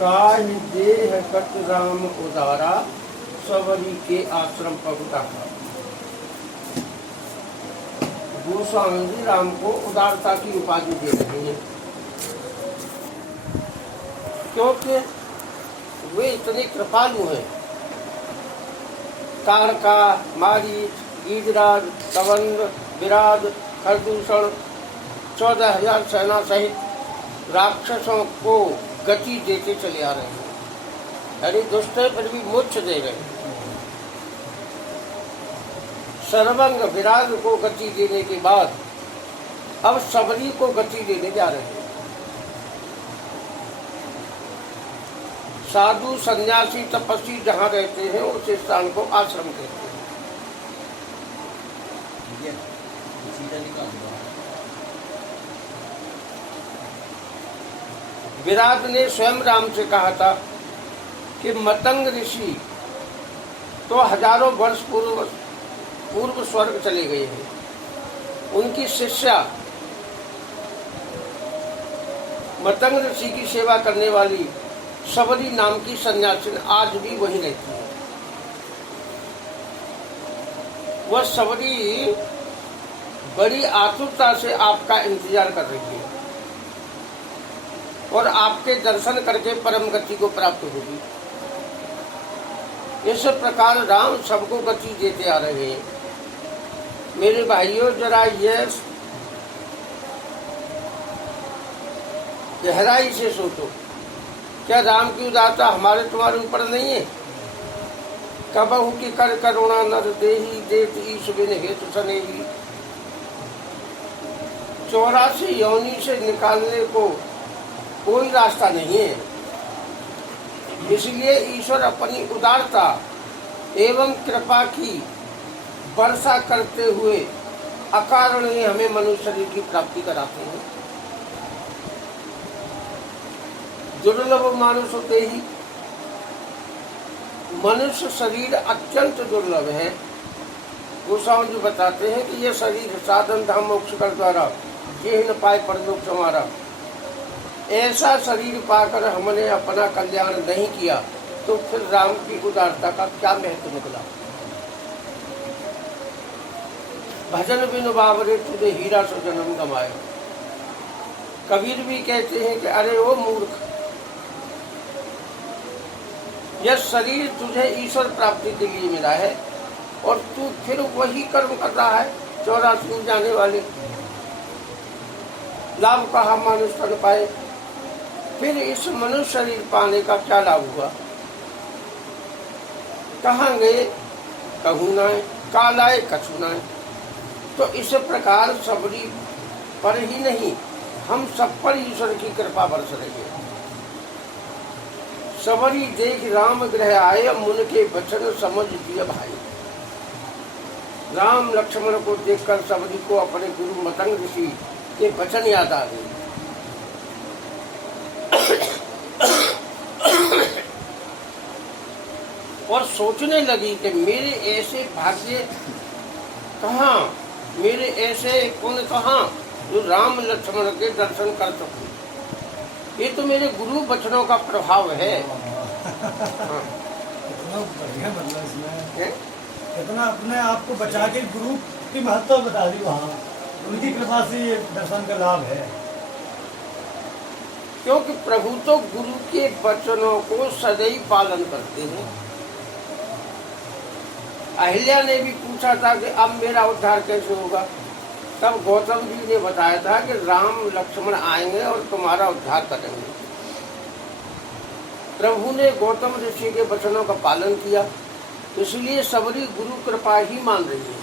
काहि देह कट राम उदारा, सबरी के आश्रम पहुंचा। गोस्वामी जी राम को उदारता की उपाधि दे रहे हैं, क्योंकि वे इतने कृपालु हैं। तारका, मारीच, गीधराज, कवंद, विराट, खरदूषण 14,000 सेना सहित राक्षसों को गति देते चले आ रहे हैं। अरे दुष्ट है पर भी मोक्ष दे रहे हैं। सर्वंग विराट को गति देने के बाद अब सबरी को गति देने जा रहे हैं। साधु सन्यासी तपस्वी जहाँ रहते हैं उस स्थान को आश्रम कहते हैं। विराट ने स्वयं राम से कहा था कि मतंग ऋषि तो हजारों वर्ष पूर्व स्वर्ग चले गए हैं। उनकी शिष्या मतंग ऋषि की सेवा करने वाली सबरी नाम की सन्यासी आज भी वहीं रहती है। वह सबरी बड़ी आतुरता से आपका इंतजार कर रही है और आपके दर्शन करके परम गति को प्राप्त होगी। इस प्रकार राम सबको गति देते आ रहे हैं। मेरे भाइयों, जरा यह गहराई से सोचो, क्या राम की उदारता हमारे तुम्हारे ऊपर नहीं है? कबहु की कर करुणा नर देहि, देत ईश बिन हेतु सनेही। 84 योनि से निकालने को कोई रास्ता नहीं है। इसलिए ईश्वर अपनी उदारता एवं कृपा की वर्षा करते हुए अकारण ही हमें मनुष्य शरीर की प्राप्ति कराते हैं। दुर्लभ मानुष होते ही मनुष्य शरीर अत्यंत दुर्लभ है। गोस्वामी जी बताते हैं कि यह शरीर साधन धाम मोक्ष कर द्वारा ये न पाए परलोक हमारा। ऐसा शरीर पाकर हमने अपना कल्याण नहीं किया तो फिर राम की उदारता का क्या महत्व निकला। भजन बिनु बाबरे तुझे हीरा सो जन्म गमाए। कबीर भी कहते हैं कि अरे ओ मूर्ख, यह शरीर तुझे ईश्वर प्राप्ति के लिए मिला है और तू फिर वही कर्म कर रहा है 84 में जाने वाले। लाभ कहा मानुष कर पाए, फिर इस मनुष्य शरीर पाने का क्या लाभ हुआ? कहाँ गए कहूँ न, कालाए कछु न। तो इस प्रकार सबरी पर ही नहीं, हम सब पर ईश्वर की कृपा बरस रही है। सबरी देख राम गृह आए, मुन के वचन समझ दिए भाई। राम लक्ष्मण को देखकर सबरी को अपने गुरु मतंग ऋषि के वचन याद आ गए। और सोचने लगी कि मेरे ऐसे भाग्य कहाँ, मेरे ऐसे गुण कहाँ जो राम लक्ष्मण के दर्शन कर सकूं। ये तो मेरे गुरु वचनों का प्रभाव है। हाँ। इतना बढ़िया मतलब इसमें इतना अपने आप को बचा के गुरु की महत्व बता दी। वहाँ उनकी कृपा से ये दर्शन का लाभ है। क्योंकि प्रभु तो गुरु के वचनों को सदैव पालन करते हैं। अहिल्या ने भी पूछा था कि अब मेरा उद्धार कैसे होगा। तब गौतम जी ने बताया था कि राम लक्ष्मण आएंगे और तुम्हारा उद्धार करेंगे। प्रभु ने गौतम ऋषि के वचनों का पालन किया, इसलिए सबरी गुरु कृपा ही मान रही है।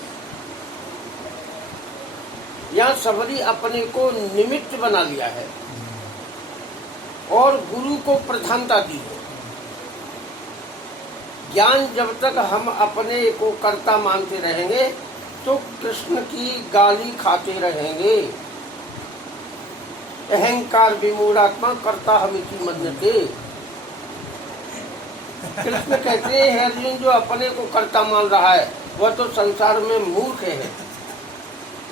यहाँ सबरी अपने को निमित्त बना लिया है और गुरु को प्रधानता दी है। ज्ञान जब तक हम अपने को कर्ता मानते रहेंगे तो कृष्ण की गाली खाते रहेंगे। अहंकार विमूढ़ात्मा कर्ता हमिति मन्यते। कृष्ण कहते हैं अर्जुन, जो अपने को कर्ता मान रहा है वह तो संसार में मूर्ख है।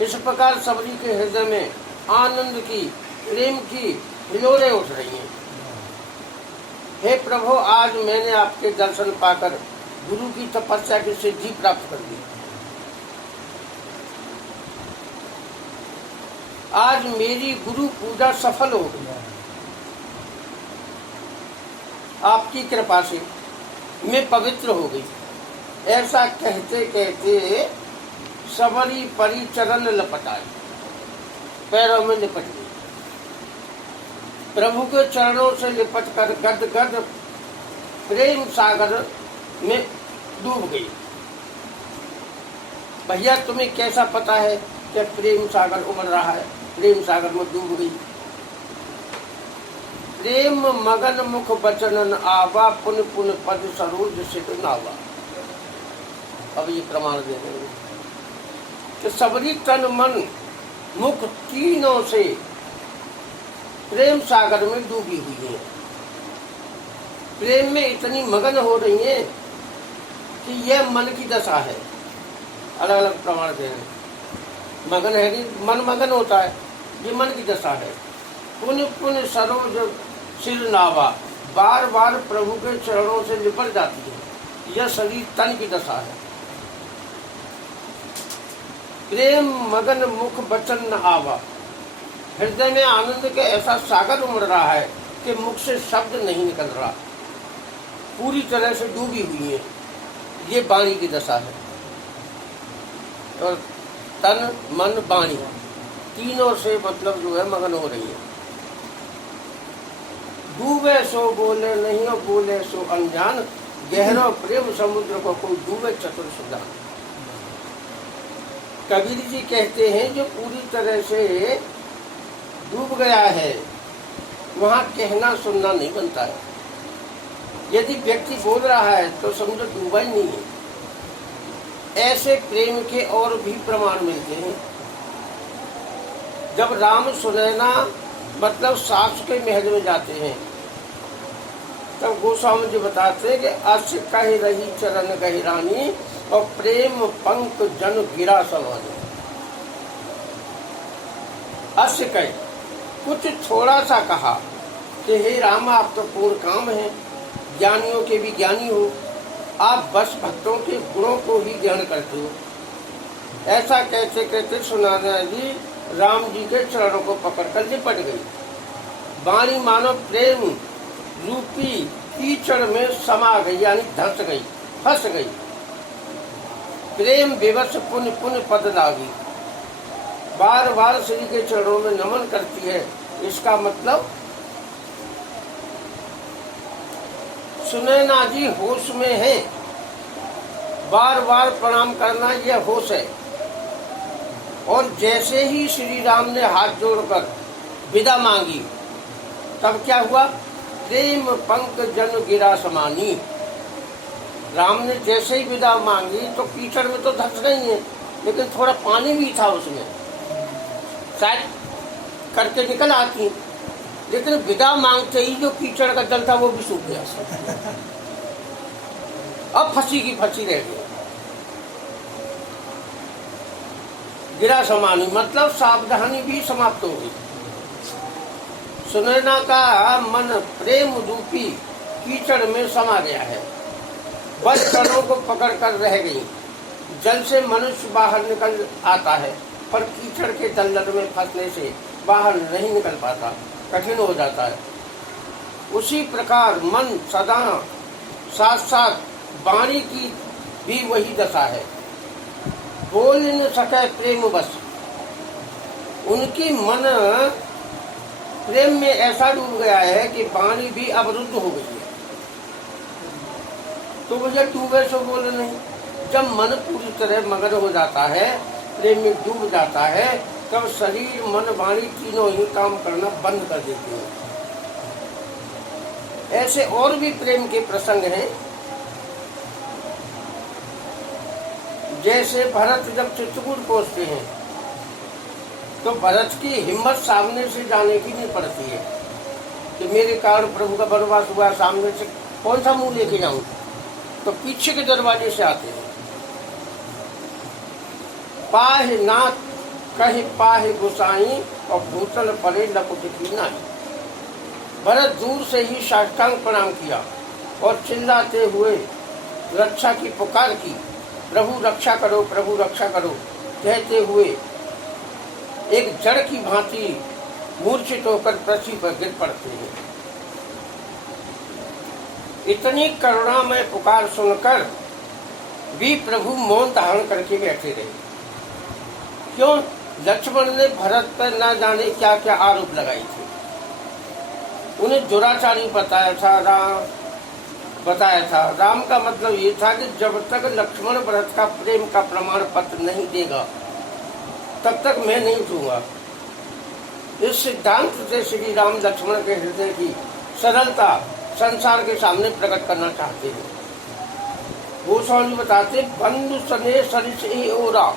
इस प्रकार सबरी के हृदय में आनंद की, प्रेम की हिलोरें उठ रही हैं। हे प्रभु, आज मैंने आपके दर्शन पाकर गुरु की तपस्या की सिद्धि प्राप्त कर दी। आज मेरी गुरु पूजा सफल हो गई। आपकी कृपा से मैं पवित्र हो गई। ऐसा कहते कहते सबरी परी चरण लपटाई, पैरों में लिपट गई। प्रभु के चरणों से लिपट कर गद गद प्रेम सागर में डूब गई। भैया, तुम्हें कैसा पता है कि प्रेम सागर उमड़ रहा है? प्रेम सागर में डूब गई। प्रेम मगन मुख बचनन आवा, पुन पुन पद सरोज सिद्ध नावा। अब ये प्रमाण दे रहे हैं कि सबरी तन मन मुख तीनों से प्रेम सागर में डूबी हुई है। प्रेम में इतनी मगन हो रही है कि यह मन की दशा है। अलग अलग प्रमाण दे रहे हैं। मगन है कि मन मगन होता है, ये मन की दशा है। पुण्य पुण्य सरोज सिर नावा, बार बार प्रभु के चरणों से लिपट जाती है। यह शरीर तन की दशा है। प्रेम मगन मुख बचन न आवा, हृदय में आनंद के ऐसा सागर उमड़ रहा है कि मुख से शब्द नहीं निकल रहा। पूरी तरह से डूबी हुई है। ये वाणी की दशा है। और तन मन वाणी तीनों से मतलब जो है मगन हो रही है। डूबे सो बोले नहीं, बोले सो अनजान, गहरा प्रेम समुद्र को कोई डूबे चतुर सुजान। कबीर जी कहते हैं जो पूरी तरह से डूब गया है, वहाँ कहना सुनना नहीं बनता है। यदि व्यक्ति बोल रहा है तो समझो डूबा ही नहीं है। ऐसे प्रेम के और भी प्रमाण मिलते हैं। जब राम सुनैना मतलब सास के महल में जाते हैं, तब गोस्वामी जी बताते हैं कि अस कह रही चरण गहिरानी और प्रेम पंख जन गिरा सवानी। अस कह कुछ थोड़ा सा कहा कि हे राम, आप तो पूर्ण काम हैं, ज्ञानियों के भी ज्ञानी हो, आप बस भक्तों के गुणों को ही ध्यान करते हो। ऐसा कहते कहते सुनैना जी राम जी के चरणों को पकड़कर लिपट गई। वाणी मानो प्रेम रूपी कीचड़ में समा गई, यानी धंस गई, फंस गई। प्रेम विवश पुण्य पुण्य पद लागी, बार बार श्री के चरणों में नमन करती है। इसका मतलब सुनैना जी होश में है। बार बार प्रणाम करना यह होश है। और जैसे ही श्री राम ने हाथ जोड़कर विदा मांगी, तब क्या हुआ? प्रेम पंख जन गिरा समानी। राम ने जैसे ही विदा मांगी तो कीचड़ में तो धंस गई है, लेकिन थोड़ा पानी भी था उसमें, शायद करके निकल आती, लेकिन विदा मांगते ही जो कीचड़ का जल था वो भी सूख गया। अब फंसी की फंसी रह गई। गिरा समानी मतलब सावधानी भी समाप्त हो गई। सुनैना का मन प्रेम रूपी कीचड़ में समा गया है। बस कणों को पकड़कर रह गई। जल से मनुष्य बाहर निकल आता है, पर कीचड़ के दलदल में फंसने से बाहर नहीं निकल पाता, कठिन हो जाता है। उसी प्रकार मन सदा साथ साथ वाणी की भी वही दशा है। बोल न सके प्रेम बस, उनकी मन प्रेम में ऐसा डूब गया है कि वाणी भी अवरुद्ध हो गई है। तो मुझे डूबे सो बोले नहीं। जब मन पूरी तरह मगन हो जाता है, प्रेम में डूब जाता है, तब शरीर मन वाणी तीनों ही काम करना बंद कर देते हैं। ऐसे और भी प्रेम के प्रसंग हैं। जैसे भरत जब चित्रकूट पहुंचते हैं तो भरत की हिम्मत सामने से जाने की नहीं पड़ती है कि मेरे कारण प्रभु का वनवास हुआ, सामने से कौन सा मुंह लेके जाऊं, तो पीछे के दरवाजे से आते हैं। पाहे नाथ कहे पाहे गोसाई और भूतल परे लपुट की नाई। भरत दूर से ही साष्टांग प्रणाम किया और चिल्लाते हुए रक्षा की पुकार की। प्रभु रक्षा करो, प्रभु रक्षा करो कहते हुए एक जड़ की भांति मूर्छित होकर पृथ्वी पर गिर पड़ते हैं। इतनी करुणामय पुकार सुनकर भी प्रभु मौन धारण करके बैठे रहे। क्यों? लक्ष्मण ने भरत पर न जाने क्या क्या आरोप लगाए थे। उन्हें दुराचारी बताया था। राम का मतलब ये था कि जब तक लक्ष्मण भरत का प्रेम का प्रमाण पत्र नहीं देगा तब तक मैं नहीं दूंगा। इस सिद्धांत से श्री राम लक्ष्मण के हृदय की सरलता संसार के सामने प्रकट करना चाहते हैं। गोस्वामी बताते, बंधु सने सरिस ही ओरा।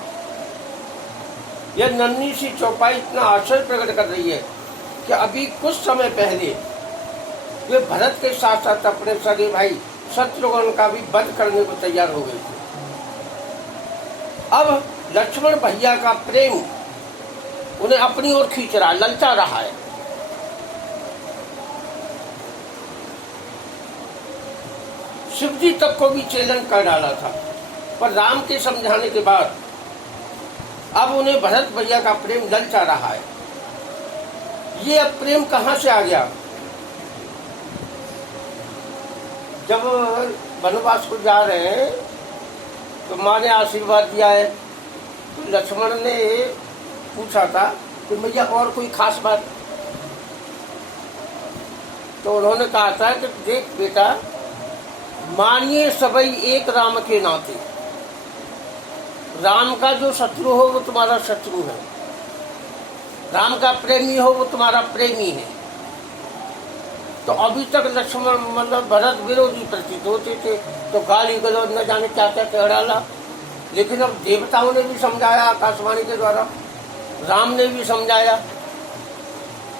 यह नन्ही सी चौपाई इतना आश्चर्य प्रकट कर रही है कि अभी कुछ समय पहले वे भरत के साथ साथ अपने सगे भाई शत्रुघ्न का भी वध करने को तैयार हो गए थे। अब लक्ष्मण भैया का प्रेम उन्हें अपनी ओर खींच रहा, ललचा रहा है। शिवजी तक को भी चैलेंज कर डाला था, पर राम के समझाने के बाद अब उन्हें भरत भैया का प्रेम ललचा रहा है। ये अब प्रेम कहां से आ गया? जब वनवास को जा रहे हैं तो माँ ने आशीर्वाद दिया है, तो लक्ष्मण ने पूछा था कि भैया और कोई खास बात? तो उन्होंने कहा था कि देख बेटा, मानिए सबई एक राम के नाते, राम का जो शत्रु हो वो तुम्हारा शत्रु है, राम का प्रेमी हो वो तुम्हारा प्रेमी है। तो अभी तक लक्ष्मण मतलब भरत विरोधी प्रतीत होते थे, तो गाली गलौज न जाने क्या क्या कह डाला। लेकिन अब देवताओं ने भी समझाया आकाशवाणी के द्वारा, राम ने भी समझाया,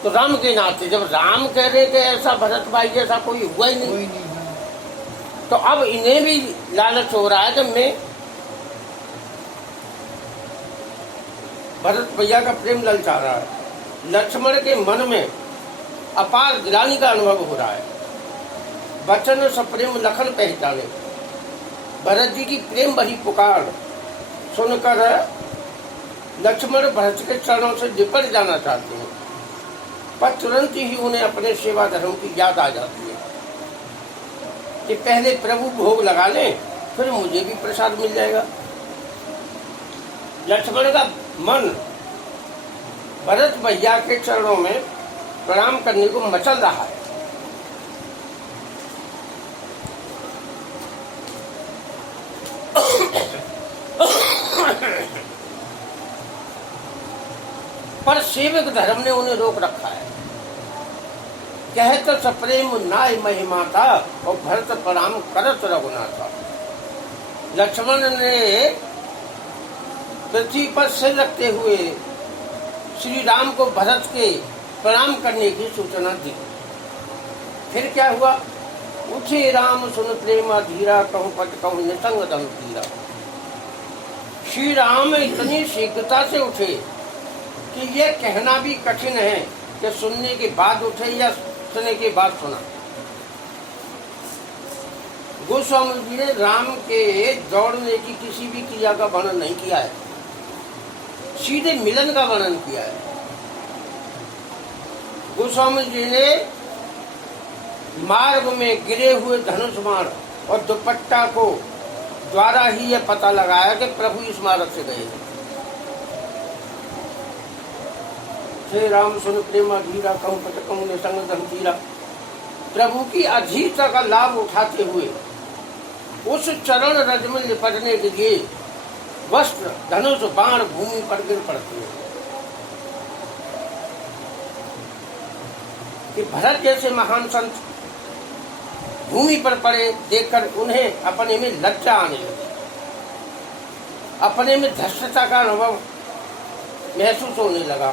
तो राम के नाते जब राम कह रहे कि ऐसा भरत भाई जैसा कोई हुआ ही नहीं, तो अब इन्हें भी लालच हो रहा है कि मैं भरत भैया का प्रेम ललचा रहा है। लक्ष्मण के मन में अपार ग्लानि का अनुभव हो रहा है। वचन सप्रेम लखन पहचाने। भरत जी की प्रेम भरी पुकार सुनकर लक्ष्मण भरत के चरणों से लिपट जाना चाहते हैं, पर तुरंत ही उन्हें अपने सेवा धर्म की याद आ जाती है कि पहले प्रभु भोग लगा लें, फिर मुझे भी प्रसाद मिल जाएगा। लक्ष्मण का मन भरत भैया के चरणों में प्रणाम करने को मचल रहा है। पर सेवक धर्म ने उन्हें रोक रखा है। कहत सप्रेम नाय महिमा था और भरत प्रणाम करत रघुनाथा। लक्ष्मण ने पृथ्वी पर सिर रखते हुए श्री राम को भरत के प्रणाम करने की सूचना दी। फिर क्या हुआ? उठे राम सुन प्रेम धीरा, कहूँ पट कहूँ निसंग दम पीरा। श्री राम इतनी शीघ्रता से उठे कि यह कहना भी कठिन है कि सुनने के बाद उठे या सुनने के बाद सुना। गोस्वामी जी ने राम के दौड़ने की किसी भी क्रिया का वर्णन नहीं किया है, सीधे मिलन का वर्णन किया है। गोस्वामी जी ने मार्ग में गिरे हुए धनुष बाण और दुपट्टा को द्वारा ही यह पता लगाया कि प्रभु इस मार्ग से गए। श्री राम सुन प्रेम धीरा, कहूँ पट कहूँ निसंग दम पीरा। प्रभु की अधीरता का लाभ उठाते हुए उस चरण रज में लिपटने के लिए वस्त्र धनुष बाण भूमि पर गिर पड़ते हैं कि भरत जैसे महान संत भूमि पर पड़े देखकर उन्हें अपने में लज्जा आने लगी, अपने में धर्षता का अनुभव महसूस होने लगा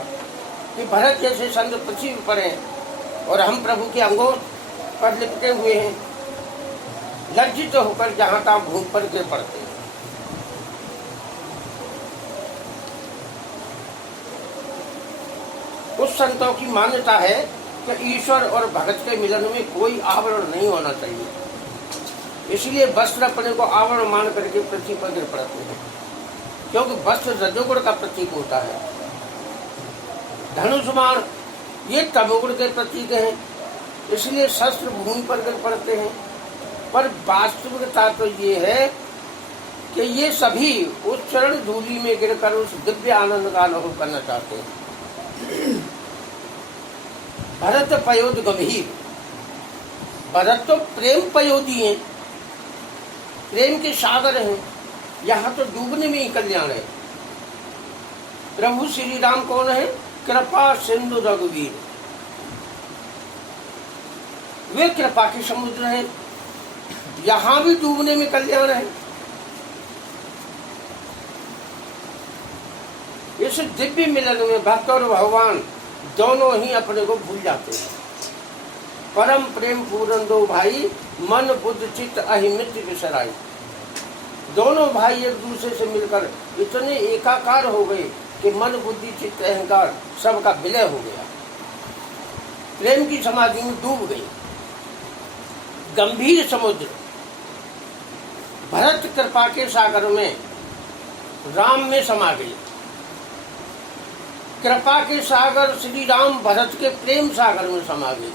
कि भरत जैसे संत पृथ्वी पर हैं और हम प्रभु के अंगों पर लिपटे हुए हैं। लज्जित होकर जहां तहां भूमि पर गिर पड़ते हैं। कुछ संतों की मान्यता है कि ईश्वर और भगत के मिलन में कोई आवरण नहीं होना चाहिए, इसलिए वस्त्र अपने को आवरण मान करके पृथ्वी पर गिर पड़ते हैं, क्योंकि वस्त्र रजोगुण का प्रतीक होता है। धनुष बाण ये तमोगुण के प्रतीक हैं, इसलिए शस्त्र भूमि पर गिर पड़ते हैं। पर वास्तविकता तो ये है कि ये सभी उस चरण धूलि में गिरकर उस दिव्य आनंद का अनुभव करना चाहते हैं। भरत पयोध गंभीर, भरत तो प्रेम पयोधी हैं, प्रेम के सागर हैं, यहाँ तो डूबने में ही कल्याण है। प्रभु श्री राम कौन है? कृपा सिंधु रघुवीर, वे कृपा के समुद्र हैं, यहाँ भी डूबने में कल्याण है। इस दिव्य मिलन में भक्त और भगवान दोनों ही अपने को भूल जाते हैं। परम प्रेम पूरन दो भाई, मन बुद्ध चित्त अहिमित विसराई। दोनों भाई एक दूसरे से मिलकर इतने एकाकार हो गए कि मन बुद्धि चित्त अहंकार सबका विलय हो गया, प्रेम की समाधि में डूब गई। गंभीर समुद्र भरत कृपा के सागर में राम में समा गई। कृपा के सागर श्री राम भरत के प्रेम सागर में समा गई।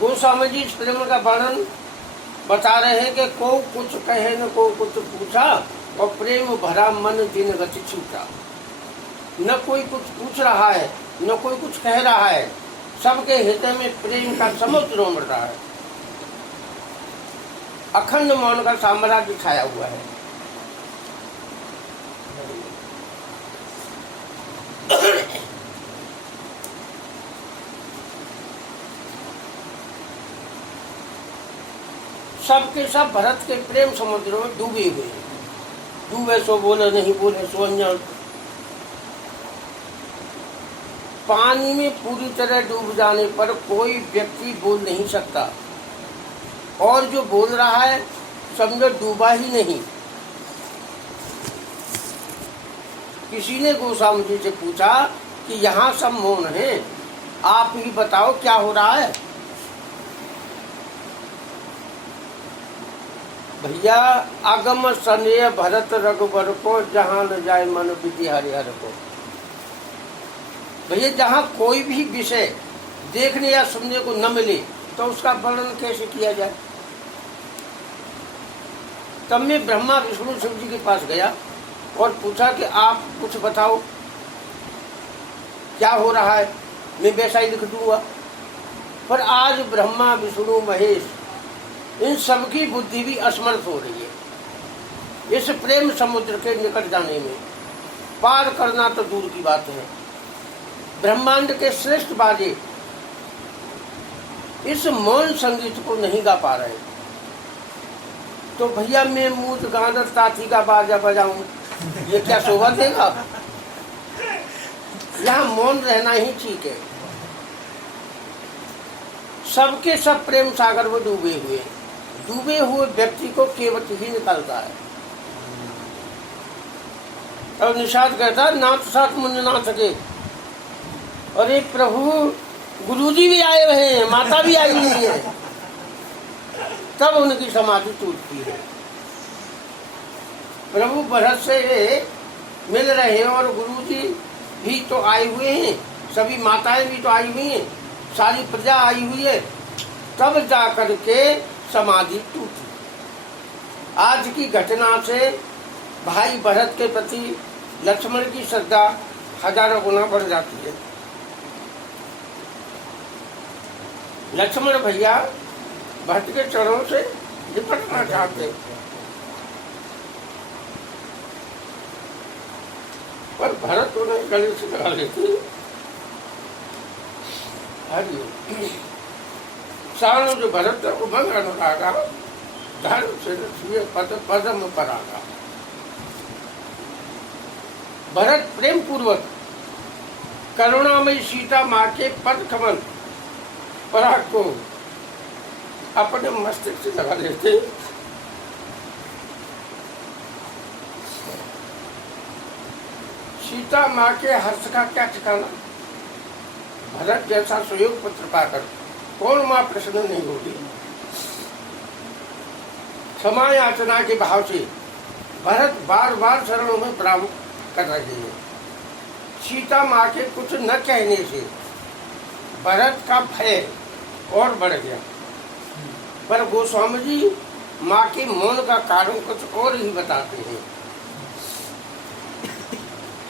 गोस्वामी जी इस प्रेम का वर्णन बता रहे हैं कि को कुछ कहे न को कुछ पूछा, और प्रेम भरा मन दिन गति छूटा। न कोई कुछ पूछ रहा है, न कोई कुछ कह रहा है, सबके हृदय में प्रेम का समुद्र उमड़ रहा है। अखंड मौन का साम्राज्य छाया हुआ है। सबके सब भरत के प्रेम समुद्र में डूबे हुए हैं। डूबे सो बोले, नहीं बोले सो अनजान। पानी में पूरी तरह डूब जाने पर कोई व्यक्ति बोल नहीं सकता, और जो बोल रहा है समझो डूबा ही नहीं। किसी ने गोस्वामी जी से पूछा कि यहाँ सब मौन है, आप ही बताओ क्या हो रहा है। भैया आगम सनेह भरत रघुबर को, जहाँ न जाए मन विधि हरिहर को। भैया जहाँ कोई भी विषय देखने या सुनने को न मिले तो उसका वर्णन कैसे किया जाए। तब मैं ब्रह्मा विष्णु शिव जी के पास गया और पूछा कि आप कुछ बताओ क्या हो रहा है, मैं वैसा ही लिख दूंगा। पर आज ब्रह्मा विष्णु महेश इन सबकी बुद्धि भी असमर्थ हो रही है। इस प्रेम समुद्र के निकट जाने में पार करना तो दूर की बात है। ब्रह्मांड के श्रेष्ठ बाजे इस मौन संगीत को नहीं गा पा रहे, तो भैया मैं मूत गानर ताती का बाजा बजाऊं, ये क्या शोभा देगा। यहाँ मौन रहना ही ठीक है। सबके सब प्रेम सागर में डूबे हुए व्यक्ति को केवट ही निकलता है। और निषाद कहता है नाथ साथ मुझे ना सके। अरे प्रभु गुरुजी भी आए हुए हैं, माता भी आई हुई है, तब उनकी समाधि टूटती है। प्रभु भरत से मिल रहे हैं और गुरुजी भी तो आए हुए हैं, सभी माताएं भी तो आई हुई हैं, सारी प्रजा आई हुई है, तब जाकर के समाधि टूटी। आज की घटना से भाई भरत के प्रति लक्ष्मण की श्रद्धा हजारों गुना बढ़ जाती है। लक्ष्मण भैया भरत के चरणों से निपटना चाहते, पर भरत उन्हें गले से लगा लेते। सारण जो भरत उमंग अनुरागा, धर्म से पदम परागा। भरत प्रेम पूर्वक करुणामयी सीता माँ के पद कमल पराग को अपने मस्तिष्क से लगा लेते। सीता माँ के हर्ष का क्या ठिकाना। भरत जैसा सहयोग पुत्र पाकर कौन माँ प्रसन्न नहीं होगी। क्षमा याचना के भाव से भरत बार बार शरणों में प्रणाम कर रहे हैं। सीता माँ के कुछ न कहने से भरत का भय और बढ़ गया, पर गोस्वामी जी माँ के मौन का कारण कुछ और ही बताते हैं।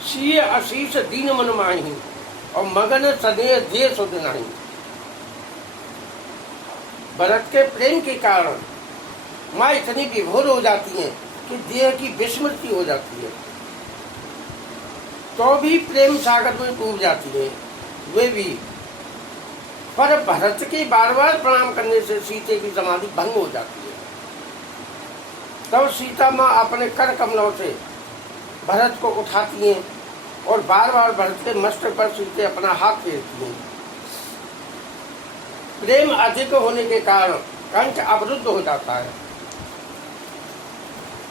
सीय आशीष दीन मन माही और मगन सदैव देह सुध नहीं। भरत के प्रेम के कारण माँ इतनी विभोर हो जाती है कि देह की विस्मृति हो जाती है, तो भी प्रेम सागर में डूब जाती है वे भी। पर भरत के बार बार प्रणाम करने से सीते की समाधि भंग हो जाती है। तब सीता माँ अपने कर कमलों से भरत को उठाती हैं और बार बार भरत के मस्तक पर सीते अपना हाथ फेरती हैं। प्रेम अधिक होने के कारण कंठ अवरुद्ध हो जाता है।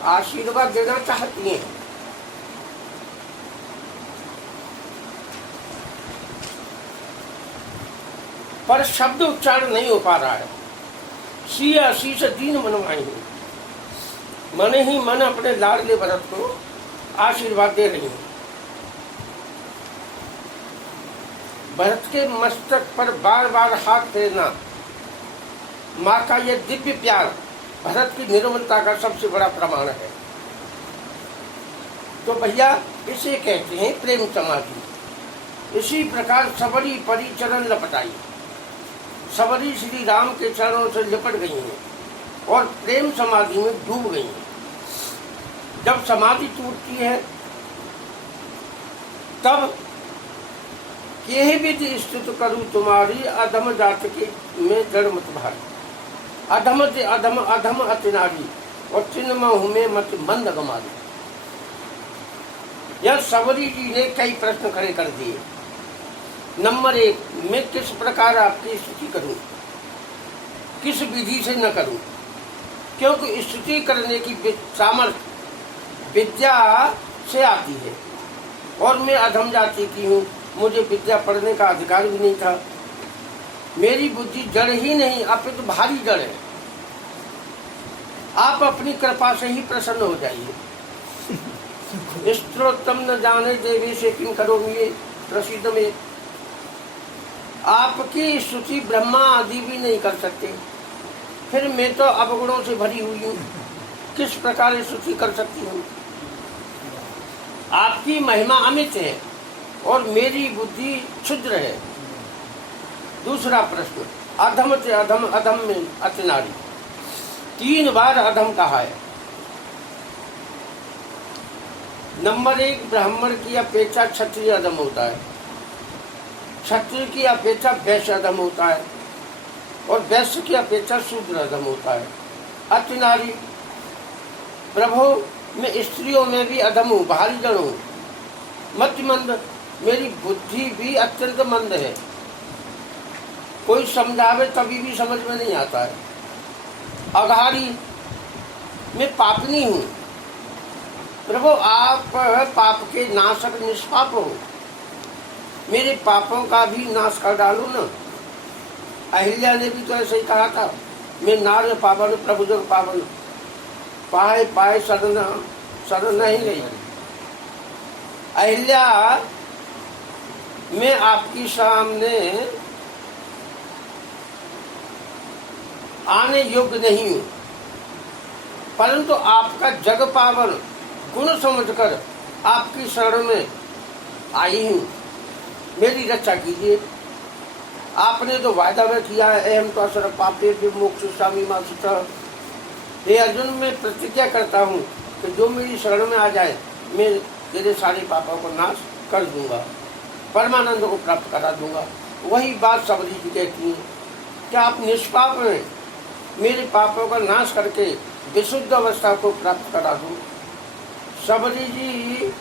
आशीर्वाद देना चाहती हैं, पर शब्द उच्चारण नहीं हो पा रहा है। सी आशीष दीन मनवाई, मन ही मन अपने लाडले भरत को आशीर्वाद दे रही है। भरत के मस्तक पर बार बार हाथ फेरना माँ का यह दिव्य प्यार भरत की निर्मलता का सबसे बड़ा प्रमाण है। तो भैया इसे कहते हैं प्रेम समाधि। इसी प्रकार सबरी परिचरण लपटाई, सबरी श्री राम के चरणों से लिपट गई हैं और प्रेम समाधि में डूब गई हैं। जब समाधि टूटती है तब केह विधि स्तुत करूं तुम्हारी, अधम जात के में जड़ मत भारी। अधम से अधम अधम अति नारी और चिन्ह में मत मंद गमारी। यह सबरी जी ने कई प्रश्न खड़े कर दिए। नंबर 1, मैं किस प्रकार आपकी स्तुति करूं, किस विधि से न करूं, क्योंकि स्तुति करने की सामर्थ्य विद्या से आती है और मैं अधम जाति की हूँ, मुझे विद्या पढ़ने का अधिकार भी नहीं था। मेरी बुद्धि जड़ ही नहीं अपितु भारी जड़ है। आप अपनी कृपा से ही प्रसन्न हो जाइए। स्त्रोत्तम न जाने देवी से किन करो ये प्रसिद्ध में। आपकी स्तुति ब्रह्मा आदि भी नहीं कर सकते, फिर मैं तो अवगुणों से भरी हुई हूँ, किस प्रकार स्तुति कर सकती हूँ। आपकी महिमा अमित है और मेरी बुद्धि क्षुद्र है। दूसरा प्रश्न, अधम से अधम अधम में अति नारी, 3 बार अधम कहा है। नंबर 1, ब्राह्मण की अपेक्षा क्षत्रिय अधम होता है, क्षत्रिय की अपेक्षा वैश्य अधम होता है और वैश्य की अपेक्षा शूद्र अधम होता है। अति नारी, प्रभु मैं स्त्रियों में भी अधम हूँ, भारी जड़ हूँ। मतिमंद, मेरी बुद्धि भी अत्यंत मंद है, कोई समझावे तभी भी समझ में नहीं आता है। अघारी, मैं पापनी हूँ। प्रभु आप पाप के नाशक निष्पाप हो, मेरे पापों का भी नाश कर डालो न। अहिल्या ने भी तो ऐसे ही कहा था, मैं नार पावन प्रभु जो पावन, पाए पाए शरण नहीं गई। अहिल्या, मैं आपकी सामने आने योग्य नहीं हूँ, परंतु आपका जग पावन गुण समझकर आपकी शरण में आई हूँ, मेरी रक्षा कीजिए। आपने तो वायदा में किया है, अहम तो असर पापे विमोक्ष स्वामी मासुता। हे अर्जुन, मैं प्रतिज्ञा करता हूँ कि जो मेरी शरण में आ जाए मैं तेरे सारे पापों को नाश कर दूंगा, परमानंद को प्राप्त करा दूंगा। वही बात सबरी जी कहती है कि आप निष्पाप हैं, मेरे पापों का नाश करके विशुद्ध अवस्था को प्राप्त करा दूं। सबरी जी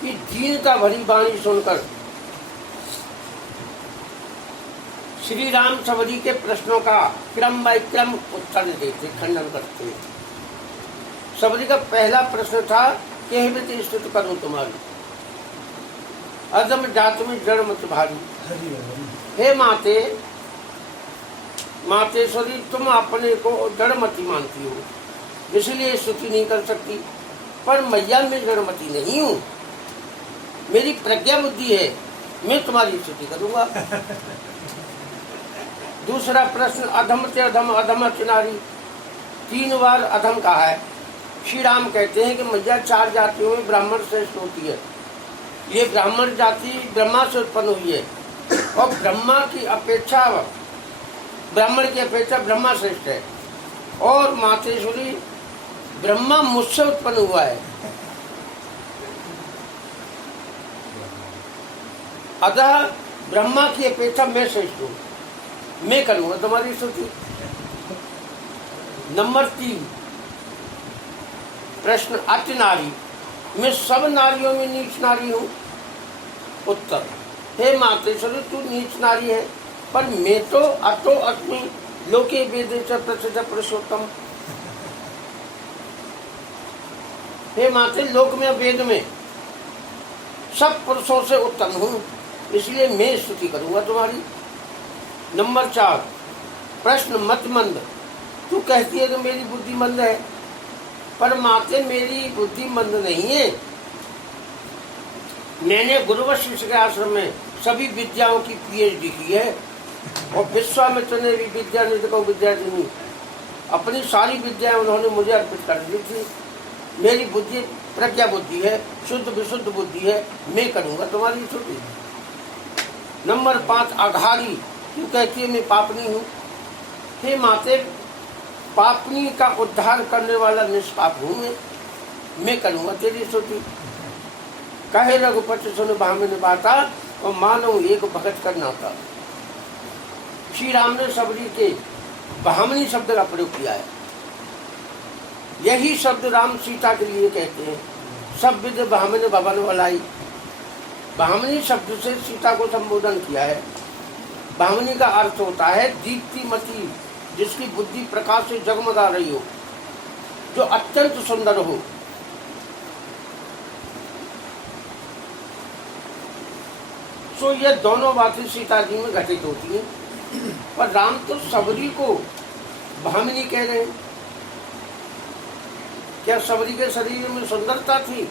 की दीनता भरी वाणी सुनकर श्री राम सबरी के प्रश्नों का क्रम बाय क्रम उत्तर देते, खंडन करते। सबरी का पहला प्रश्न था कि हे स्तुति करूं तुम्हारी, अधम जात में जड़ मत भारी। हरि ओम। हे माते, मातेश्वरी, तुम अपने को जड़मती मानती हो, इसलिए स्तुति नहीं कर सकती। पर मैया मैं जड़मती नहीं हूँ, मेरी प्रज्ञा बुद्धि है, मैं तुम्हारी स्तुति करूंगा। दूसरा प्रश्न, अधम से अधम, अधम नारी, 3 बार अधम कहा है। श्री राम कहते हैं कि मैया 4 जातियों में ब्राह्मण श्रेष्ठ होती है। ये ब्राह्मण जाति ब्रह्मा से उत्पन्न हुई है, और ब्रह्मा की अपेक्षा, ब्राह्मण की अपेक्षा ब्रह्मा श्रेष्ठ है। और मातेश्वरी, ब्रह्मा मुझसे उत्पन्न हुआ है, अतः ब्रह्मा की अपेक्षा मैं श्रेष्ठ हूँ, मैं करूंगा तुम्हारी स्तुति। नंबर 3 प्रश्न, अति नारी, मैं सब नारियों में नीच नारी हूँ। उत्तर, हे मातेश्वरी, तू नीच नारी है, पर मैं तो अतो अस्मि लोके वेदे च प्रसिद्ध पुरुषोत्तम। हे माते, लोक में वेद में सब पुरुषों से उत्तम हूँ, इसलिए मैं स्तुति करूंगा तुम्हारी। नंबर 4 प्रश्न, मत मंद, तू कहती है कि मेरी बुद्धि मंद है, पर माते मेरी बुद्धि मंद नहीं है। मैंने गुरु वशिष्ठ के आश्रम में सभी विद्याओं की PhD की है, और विश्वामित्र ने भी विद्या निधि को विद्या दी, अपनी सारी विद्याएं उन्होंने मुझे अर्पित कर दी थी। मेरी बुद्धि प्रज्ञा बुद्धि है, शुद्ध विशुद्ध बुद्धि है, मैं करूंगा तुम्हारी स्तुति। नंबर 5 अघारी, तू कहती है मैं पापनी हूँ। हे माते, पापनी का उद्धार करने वाला निष्पाप हूँ मैं करूंगा तेरी स्तुति। कहे रघुपति सुन भामिनी बाता, और मानो एक भगत करना था। श्री राम ने सबरी के भामिनी शब्द का प्रयोग किया है। यही शब्द राम सीता के लिए कहते हैं, सब विद भामिनी भवन वलाई। भामिनी शब्द से सीता को संबोधन किया है। भामिनी का अर्थ होता है दीप्तिमती, जिसकी बुद्धि प्रकाश से जगमगा रही हो, जो अत्यंत सुंदर हो। सो ये दोनों बातें सीता जी में घटित होती हैं, पर राम तो सबरी को भामिनी कह रहे हैं। क्या सबरी के शरीर में सुंदरता थी,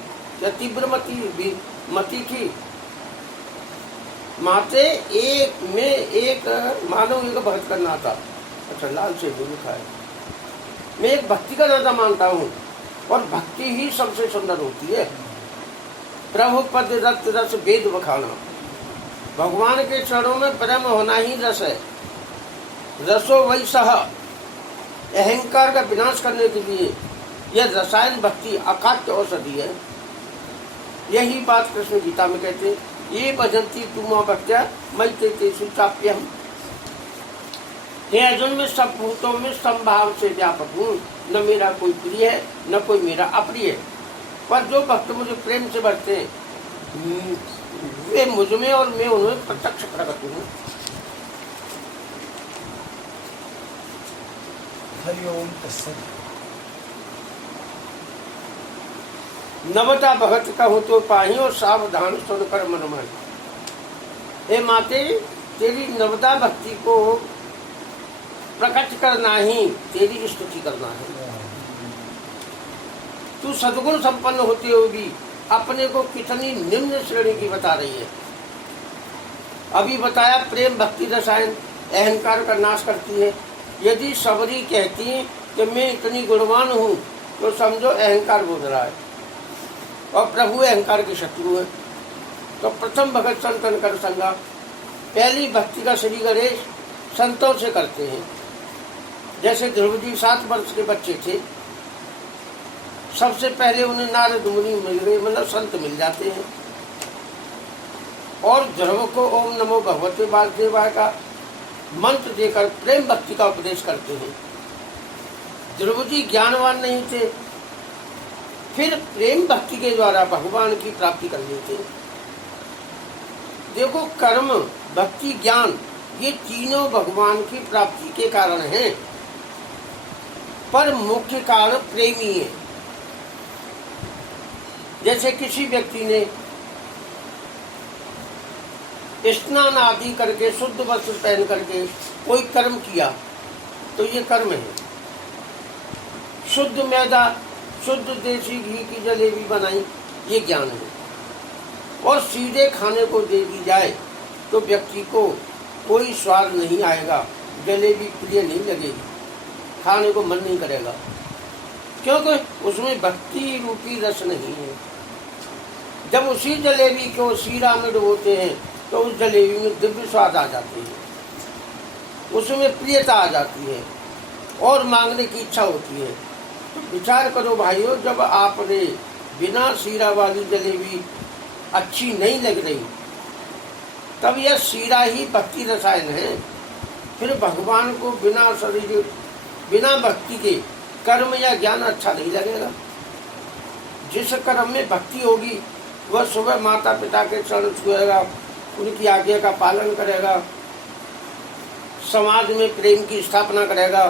या तीव्र मती थी? माते, एक में एक मानव एक भक्त करना था। अच्छा, लाल से भी लिखा है। मैं एक भक्ति का ज्यादा मानता हूँ, और भक्ति ही सबसे सुंदर होती है। प्रभु पद रक्त रस वेद बखाना, भगवान के चरणों में प्रेम होना ही रस है। रसो वही सह, अहंकार का विनाश करने के लिए यह रसायन भक्ति अकाट्य औषधि है। यही बात कृष्ण गीता में कहते हैं, ये भजंती तुम भक्त्या मई तेसु चाप्यहम्। हे अर्जुन, में सब भूतों में संभाव से व्यापक हूँ, न मेरा कोई प्रिय है न कोई मेरा अप्रिय है। पर जो भक्त मुझे प्रेम से भरते हैं, वे मुझ में और मैं उन्हें प्रत्यक्ष प्रकट हूँ। हरि ओम तत्सत। नवता भगत कहूँ तो पाही, और सावधान सुनकर मन मन। हे माते, तेरी नवता भक्ति को प्रकट करना ही तेरी स्तुति करना है। तू सद्गुण संपन्न होते हुए भी अपने को कितनी निम्न श्रेणी की बता रही है। अभी बताया प्रेम भक्ति रसायन अहंकार का नाश करती है। यदि सबरी कहती है कि मैं इतनी गुणवान हूँ, तो समझो अहंकार बोल रहा है, और प्रभु अहंकार के शत्रु है। तो प्रथम भगत संतन कर संगा, पहली भक्ति का श्री गणेश संतों से करते हैं। जैसे ध्रुव जी 7 वर्ष के बच्चे थे, सबसे पहले उन्हें नारद मुनि मिल गए, मतलब संत मिल जाते हैं, और ध्रुव को ओम नमो भगवते वासुदेवाय का मंत्र देकर प्रेम भक्ति का उपदेश करते हैं। ध्रुव जी ज्ञानवान नहीं थे, फिर प्रेम भक्ति के द्वारा भगवान की प्राप्ति कर लेते। देखो, कर्म भक्ति ज्ञान ये तीनों भगवान की प्राप्ति के कारण हैं, पर मुख्य कारण प्रेमी है। जैसे किसी व्यक्ति ने स्नान आदि करके शुद्ध वस्त्र पहन करके कोई कर्म किया तो ये कर्म है। शुद्ध मैदा, शुद्ध देसी घी की जलेबी बनाई, ये ज्ञान है। और सीधे खाने को दे दी जाए तो व्यक्ति को कोई स्वाद नहीं आएगा, जलेबी प्रिय नहीं लगेगी, खाने को मन नहीं करेगा, क्योंकि उसमें भक्ति रूपी रस नहीं है। जब उसी जलेबी को शीरा में डुबोते हैं तो उस जलेबी में दिव्य स्वाद आ जाती है, उसमें प्रियता आ जाती है और मांगने की इच्छा होती है। तो विचार करो भाइयों, जब आपने बिना शीरा वाली जलेबी अच्छी नहीं लग रही, तब यह शीरा ही भक्ति रसायन है। फिर भगवान को बिना शरीर, बिना भक्ति के कर्म या ज्ञान अच्छा नहीं लगेगा। जिस कर्म में भक्ति होगी वह सुबह माता पिता के चरण छुएगा, उनकी आज्ञा का पालन करेगा, समाज में प्रेम की स्थापना करेगा।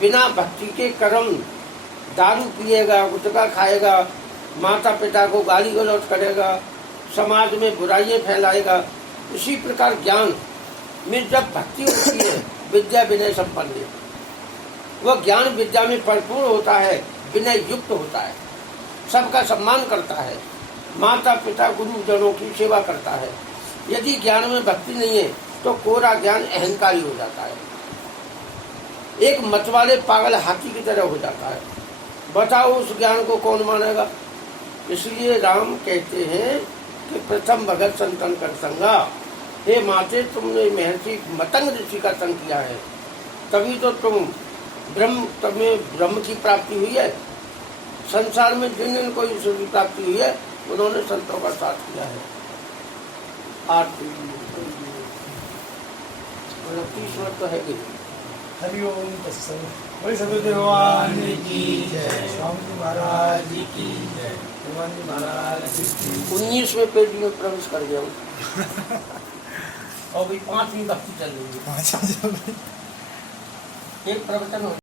बिना भक्ति के कर्म दारू पिएगा, गुटखा खाएगा, माता पिता को गाली गलौज करेगा, समाज में बुराइयां फैलाएगा। इसी प्रकार ज्ञान में जब भक्ति होती है, विद्या विनय संपन्न है, वह ज्ञान विद्या में भरपूर होता है, विनय युक्त होता है, सबका सम्मान करता है, माता पिता गुरुजनों की सेवा करता है। यदि ज्ञान में भक्ति नहीं है तो कोरा ज्ञान अहंकारी हो जाता है, एक मतवाले पागल हाथी की तरह हो जाता है। बताओ उस ज्ञान को कौन मानेगा। इसलिए राम कहते हैं कि प्रथम भगत संतन कर संगा। हे माते, तुमने महर्षि मतंग ऋषि का संग किया है, तभी तो तुम्हें ब्रह्म की प्राप्ति हुई है। संसार में जिन जिनको ईश्वर की प्राप्ति हुई है उन्होंने संतों का साथ किया है। 29 मिनट तो है कि हरिओम तत्सत। बोले सदगुरु भगवान की जय, स्वामी जी महाराज की जय, भगवान जी महाराज की। 19वें पेज में प्रवेश कर गया हूँ और भी 5वीं भक्ति चल रही है। एक प्रवचन